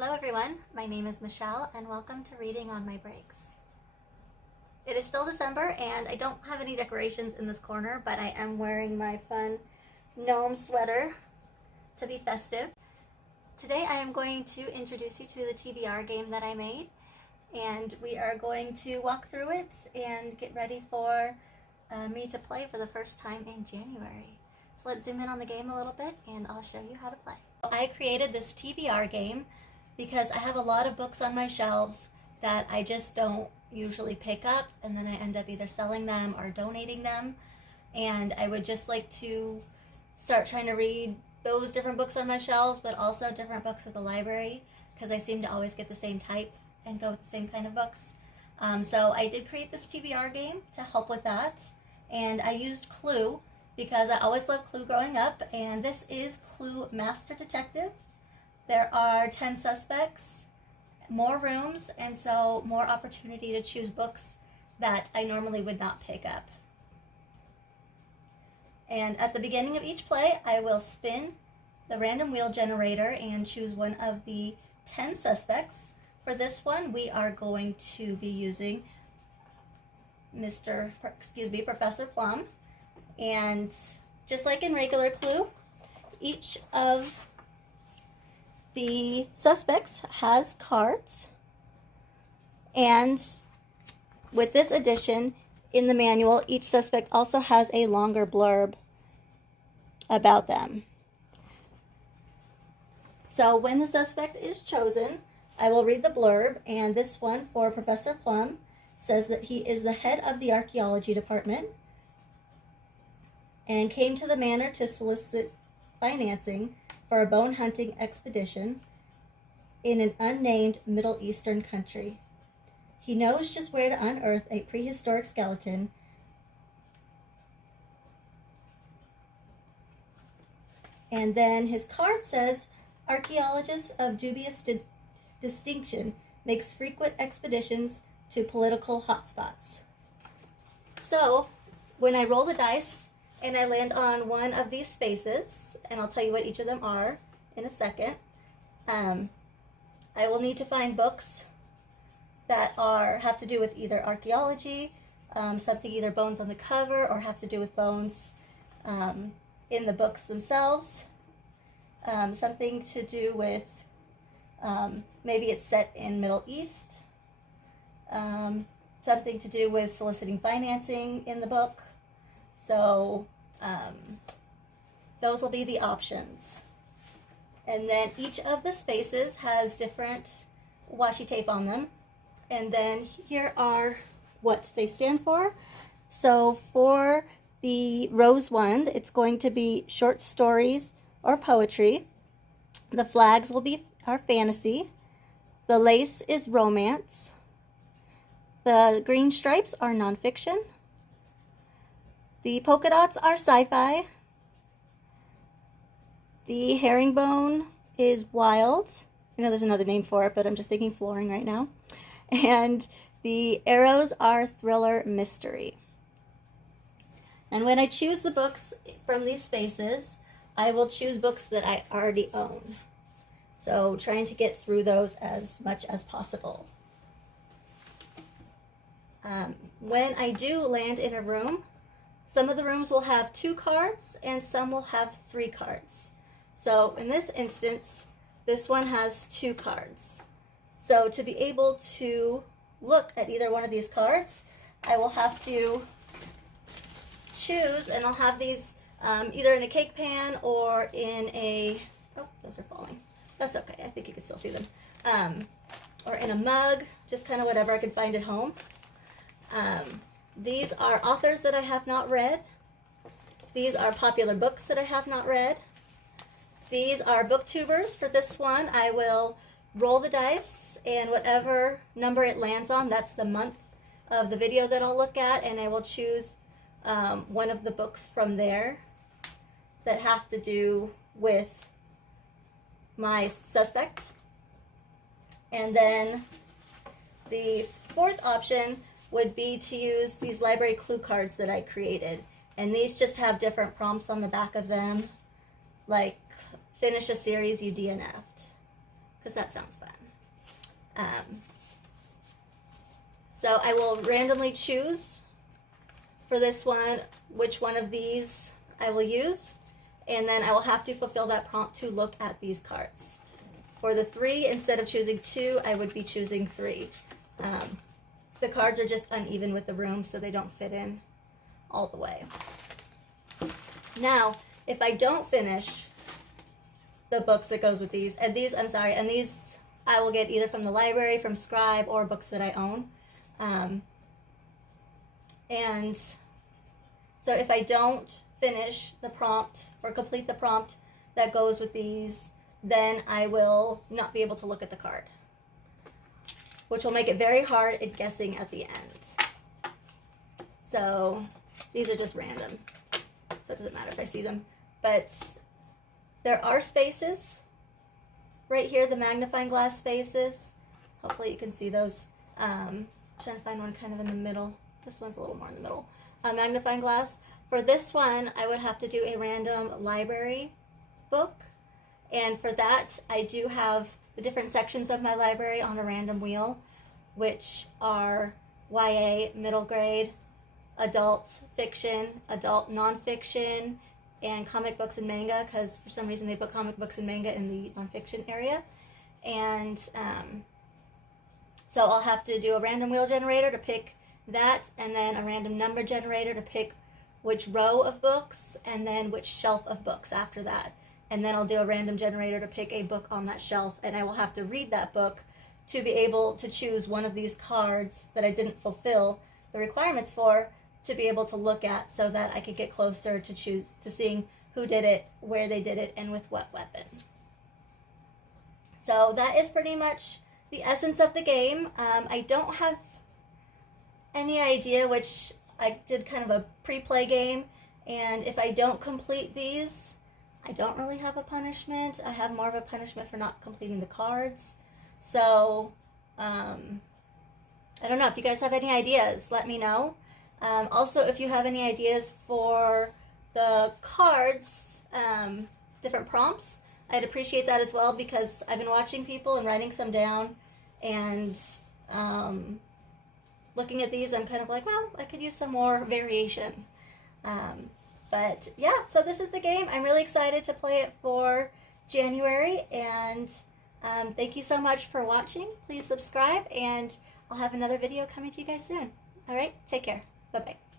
Hello everyone, my name is Michelle and welcome to Reading on My Breaks. It is still December and I don't have any decorations in this corner, but I am wearing my fun gnome sweater to be festive. Today I am going to introduce you to the TBR game that I made, and we are going to walk through it and get ready for me to play for the first time in January. So let's zoom in on the game a little bit and I'll show you how to play. I created this TBR game because I have a lot of books on my shelves that I just don't usually pick up, and then I end up either selling them or donating them, and I would just like to start trying to read those different books on my shelves, but also different books at the library, because I seem to always get the same type and go with the same kind of books. So I did create this TBR game to help with that, and I used Clue because I always loved Clue growing up, and this is Clue Master Detective. There are 10 suspects, more rooms, and so more opportunity to choose books that I normally would not pick up. And at the beginning of each play, I will spin the random wheel generator and choose one of the 10 suspects. For this one, we are going to be using Professor Plum. And just like in regular Clue, each of the suspects has cards, and with this addition in the manual, each suspect also has a longer blurb about them. So when the suspect is chosen, I will read the blurb, and this one for Professor Plum says that he is the head of the archaeology department and came to the manor to solicit financing for a bone hunting expedition in an unnamed Middle Eastern country. He knows just where to unearth a prehistoric skeleton and then his card says, archaeologists of dubious distinction makes frequent expeditions to political hotspots. So when I roll the dice and I land on one of these spaces, and I'll tell you what each of them are in a second, I will need to find books that have to do with either archaeology, something either bones on the cover or have to do with bones in the books themselves, something to do with maybe it's set in Middle East, something to do with soliciting financing in the book. So those will be the options. And then each of the spaces has different washi tape on them. And then here are what they stand for. So for the rose one, it's going to be short stories or poetry. The flags will be our fantasy. The lace is romance. The green stripes are nonfiction. The polka dots are sci-fi. The herringbone is wild. I know there's another name for it, but I'm just thinking flooring right now. And the arrows are thriller mystery. And when I choose the books from these spaces, I will choose books that I already own. So trying to get through those as much as possible. When I do land in a room, some of the rooms will have 2 cards and some will have 3 cards. So in this instance, this one has 2 cards. So to be able to look at either one of these cards, I will have to choose, and I'll have these either in a cake pan or in a, oh, those are falling. That's okay, I think you can still see them. Or in a mug, just kind of whatever I could find at home. These are authors that I have not read. These are popular books that I have not read. These are booktubers. For this one, I will roll the dice, and whatever number it lands on, that's the month of the video that I'll look at, and I will choose one of the books from there that have to do with my suspects. And then the 4th option would be to use these library clue cards that I created. And these just have different prompts on the back of them, like finish a series you DNF'd, because that sounds fun. So I will randomly choose for this one which one of these I will use, and then I will have to fulfill that prompt to look at these cards. For the 3, instead of choosing 2, I would be choosing 3. The cards are just uneven with the room, so they don't fit in all the way. Now, if I don't finish the books that goes with these, and these I will get either from the library, from Scribe, or books that I own. And so if I don't finish the prompt or complete the prompt that goes with these, then I will not be able to look at the card, which will make it very hard at guessing at the end. So these are just random, so it doesn't matter if I see them. But there are spaces right here, the magnifying glass spaces. Hopefully you can see those. Trying to find one kind of in the middle. This one's a little more in the middle. Magnifying glass. For this one, I would have to do a random library book. And for that, I do have the different sections of my library on a random wheel, which are YA, middle grade, adult fiction, adult nonfiction, and comic books and manga, because for some reason they put comic books and manga in the nonfiction area. And so I'll have to do a random wheel generator to pick that, and then a random number generator to pick which row of books, and then which shelf of books after that. And then I'll do a random generator to pick a book on that shelf, and I will have to read that book to be able to choose one of these cards that I didn't fulfill the requirements for, to be able to look at, so that I could get closer to seeing who did it, where they did it, and with what weapon. So that is pretty much the essence of the game. I don't have any idea, which I did kind of a pre-play game, and if I don't complete these, I don't really have a punishment. I have more of a punishment for not completing the cards. So I don't know. If you guys have any ideas, let me know. Also, if you have any ideas for the cards, different prompts, I'd appreciate that as well, because I've been watching people and writing some down, and looking at these, I'm kind of like, well, I could use some more variation. But yeah, so this is the game. I'm really excited to play it for January, and thank you so much for watching. Please subscribe, and I'll have another video coming to you guys soon. All right, take care. Bye-bye.